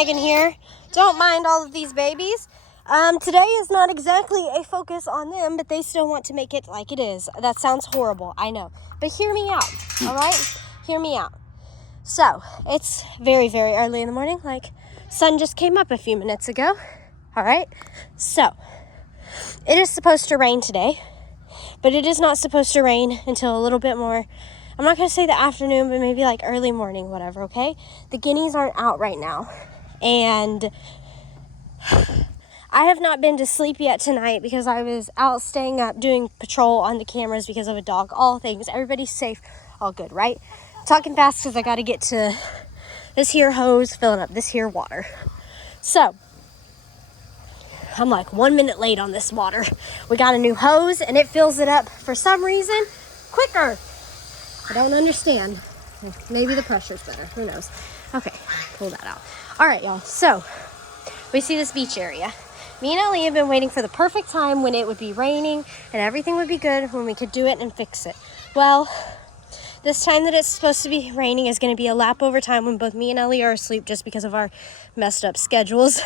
Megan here. Don't mind all of these babies. Today is not exactly a focus on them, but they still want to make it like it is. That sounds horrible, I know. But hear me out, all right? Hear me out. So, it's very, very early in the morning. Like, sun just came up a few minutes ago, all right? So, it is supposed to rain today, but it is not supposed to rain until a little bit more. I'm not going to say the afternoon, but maybe like early morning, whatever, okay? The guineas aren't out right now. And I have not been to sleep yet tonight because I was out staying up doing patrol on the cameras because of a dog. All things. Everybody's safe. All good, right? Talking fast because I got to get to this here hose filling up this here water. So, I'm like 1 minute late on this water. We got a new hose and it fills it up for some reason quicker. I don't understand. Maybe the pressure's better. Who knows? Okay, pull that out. All right, y'all. So, we see this beach area. Me and Ellie have been waiting for the perfect time when it would be raining and everything would be good when we could do it and fix it. Well, this time that it's supposed to be raining is going to be a lap over time when both me and Ellie are asleep just because of our messed up schedules.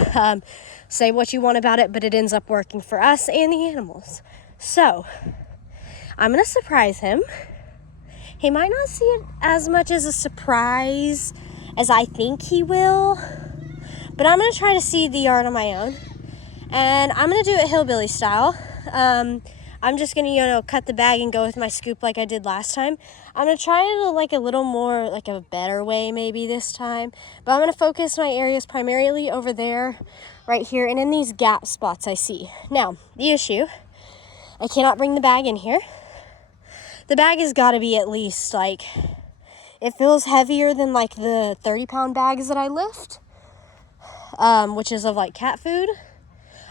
Say what you want about it, but it ends up working for us and the animals. So, I'm going to surprise him. He might not see it as much as a surprise as I think he will, but I'm going to try to seed the yard on my own, and I'm going to do it hillbilly style. I'm just going to, cut the bag and go with my scoop like I did last time. I'm going to try it like a little more, like a better way maybe this time, but I'm going to focus my areas primarily over there, right here, and in these gap spots I see. Now, the issue, I cannot bring the bag in here. The bag has got to be at least, it feels heavier than, the 30-pound bags that I lift, which is of, cat food.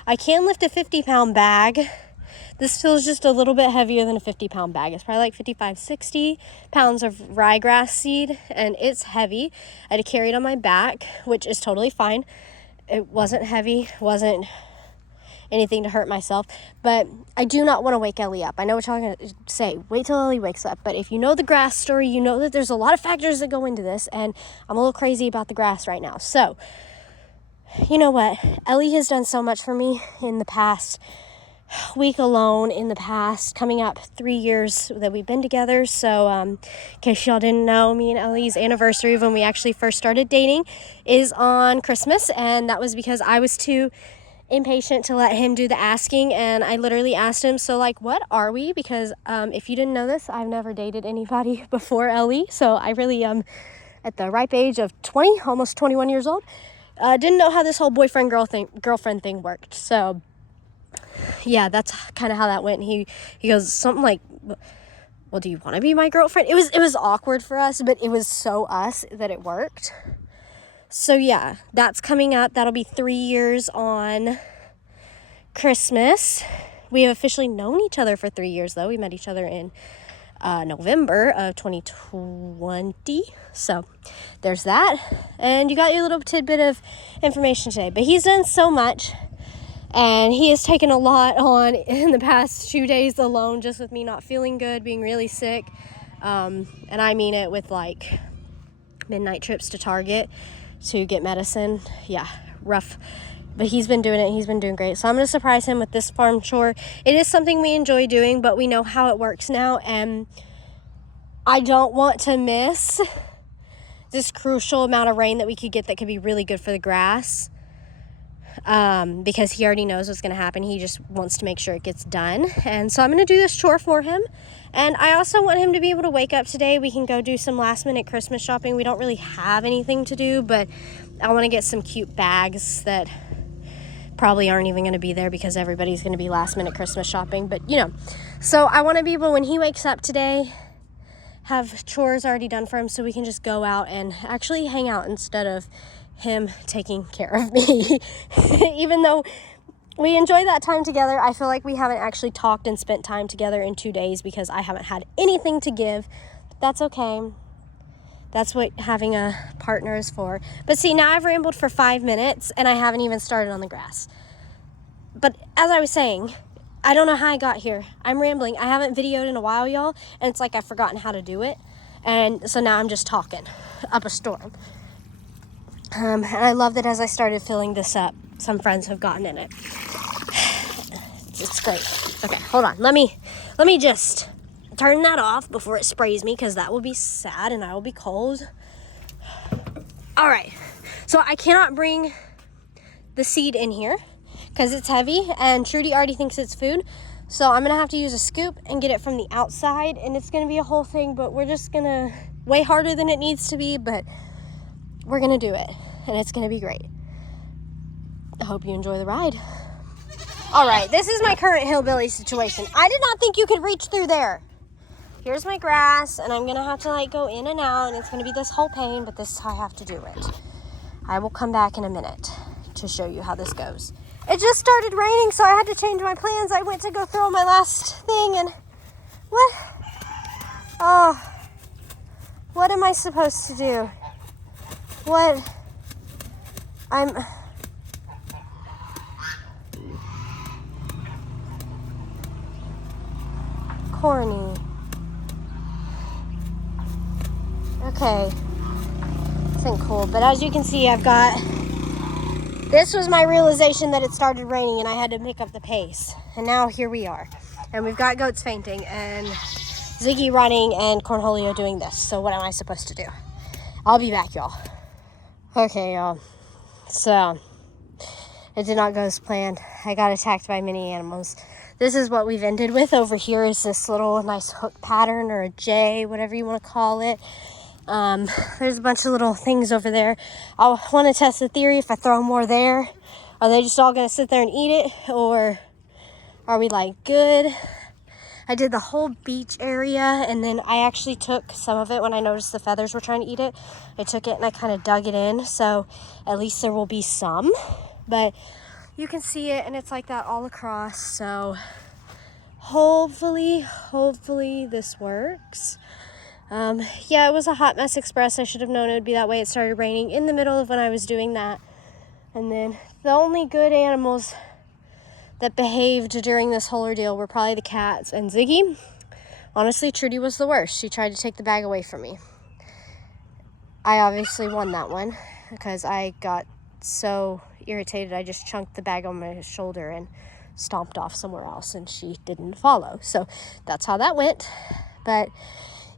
I can lift a 50-pound bag. This feels just a little bit heavier than a 50-pound bag. It's probably 55, 60 pounds of ryegrass seed, and it's heavy. I had to carry it on my back, which is totally fine. It wasn't heavy, wasn't anything to hurt myself, but I do not want to wake Ellie up. I know what y'all are going to say, wait till Ellie wakes up, but if you know the grass story, you know that there's a lot of factors that go into this, and I'm a little crazy about the grass right now. So, you know what? Ellie has done so much for me in the past week alone, in the past, coming up 3 years that we've been together. So, in case y'all didn't know, me and Ellie's anniversary of when we actually first started dating is on Christmas, and that was because I was too impatient to let him do the asking, and I literally asked him, so what are we? Because if you didn't know this, I've never dated anybody before Ellie, so I really at the ripe age of 20, almost 21 years old, didn't know how this whole girlfriend thing worked. So yeah, that's kind of how that went. He goes something like, well, do you want to be my girlfriend? It was awkward for us, but it was so us that it worked. So yeah, that's coming up. That'll be 3 years on Christmas. We have officially known each other for 3 years, though. We met each other in November of 2020. So there's that. And you got your little tidbit of information today. But he's done so much, and he has taken a lot on in the past 2 days alone, just with me not feeling good, being really sick. And I mean it with midnight trips to Target to get medicine. Yeah, rough, but he's been doing it. He's been doing great. So I'm going to surprise him with this farm chore. It is something we enjoy doing, but we know how it works now, and I don't want to miss this crucial amount of rain that we could get that could be really good for the grass, because he already knows what's going to happen. He just wants to make sure it gets done, and so I'm going to do this chore for him. And I also want him to be able to wake up today. We can go do some last minute Christmas shopping. We don't really have anything to do, but I want to get some cute bags that probably aren't even going to be there because everybody's going to be last minute Christmas shopping. But, so I want to be able, when he wakes up today, have chores already done for him so we can just go out and actually hang out instead of him taking care of me. Even though we enjoy that time together, I feel like we haven't actually talked and spent time together in 2 days because I haven't had anything to give. That's okay. That's what having a partner is for. But see, now I've rambled for 5 minutes and I haven't even started on the grass. But as I was saying, I don't know how I got here. I'm rambling. I haven't videoed in a while, y'all, and it's like I've forgotten how to do it. And so now I'm just talking up a storm. And I love that as I started filling this up, some friends have gotten in it. It's great. Okay, hold on. Let me just turn that off before it sprays me, because that will be sad and I will be cold. All right, so I cannot bring the seed in here because it's heavy, and Trudy already thinks it's food. So I'm gonna have to use a scoop and get it from the outside, and it's gonna be a whole thing, but we're just gonna, way harder than it needs to be, but we're gonna do it, and it's gonna be great. I hope you enjoy the ride. All right, this is my current hillbilly situation. I did not think you could reach through there. Here's my grass, and I'm gonna have to like go in and out, and it's gonna be this whole pain, but this is how I have to do it. I will come back in a minute to show you how this goes. It just started raining, so I had to change my plans. I went to go throw my last thing, and what? Oh, what am I supposed to do? What? I'm corny. Okay, this ain't cool, but as you can see, this was my realization that it started raining and I had to pick up the pace. And now here we are. And we've got goats fainting and Ziggy running and Cornholio doing this. So what am I supposed to do? I'll be back, y'all. Okay, y'all. So, it did not go as planned. I got attacked by many animals. This is what we've ended with. Over here is this little nice hook pattern, or a J, whatever you want to call it. There's a bunch of little things over there. I want to test the theory. If I throw more there, are they just all going to sit there and eat it, or are we like good? I did the whole beach area, and then I actually took some of it when I noticed the feathers were trying to eat it. I took it and I kind of dug it in, so at least there will be some, but you can see it, and it's like that all across. So hopefully this works. Yeah, it was a hot mess express. I should have known it would be that way. It started raining in the middle of when I was doing that. And then the only good animals that behaved during this whole ordeal were probably the cats and Ziggy. Honestly, Trudy was the worst. She tried to take the bag away from me. I obviously won that one because I got so irritated. I just chunked the bag on my shoulder and stomped off somewhere else, and she didn't follow. So that's how that went. But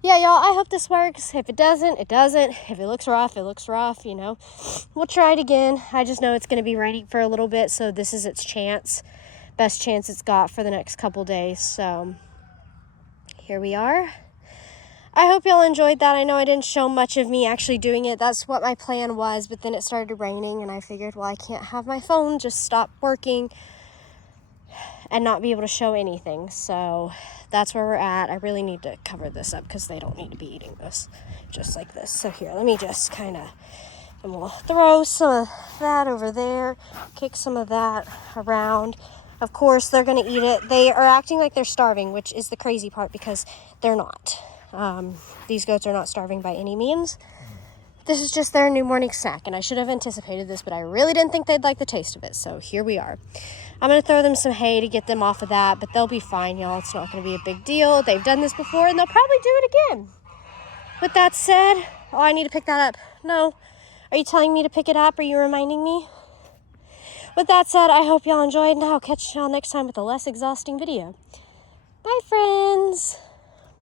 yeah, y'all, I hope this works. If it doesn't, it doesn't. If it looks rough, it looks rough, you know. We'll try it again. I just know it's going to be raining for a little bit, so this is its chance. Best chance it's got for the next couple days. So here we are. I hope y'all enjoyed that. I know I didn't show much of me actually doing it. That's what my plan was, but then it started raining, and I figured, well, I can't have my phone just stop working and not be able to show anything. So that's where we're at. I really need to cover this up because they don't need to be eating this just like this. So here, let me just kind of, and we'll throw some of that over there, kick some of that around. Of course, they're going to eat it. They are acting like they're starving, which is the crazy part because they're not. These goats are not starving by any means. This is just their new morning snack, and I should have anticipated this, but I really didn't think they'd like the taste of it, so here we are. I'm going to throw them some hay to get them off of that, but they'll be fine, y'all. It's not going to be a big deal. They've done this before, and they'll probably do it again. With that said, oh, I need to pick that up. No. Are you telling me to pick it up? Are you reminding me? With that said, I hope y'all enjoyed, and I'll catch y'all next time with a less exhausting video. Bye, friends.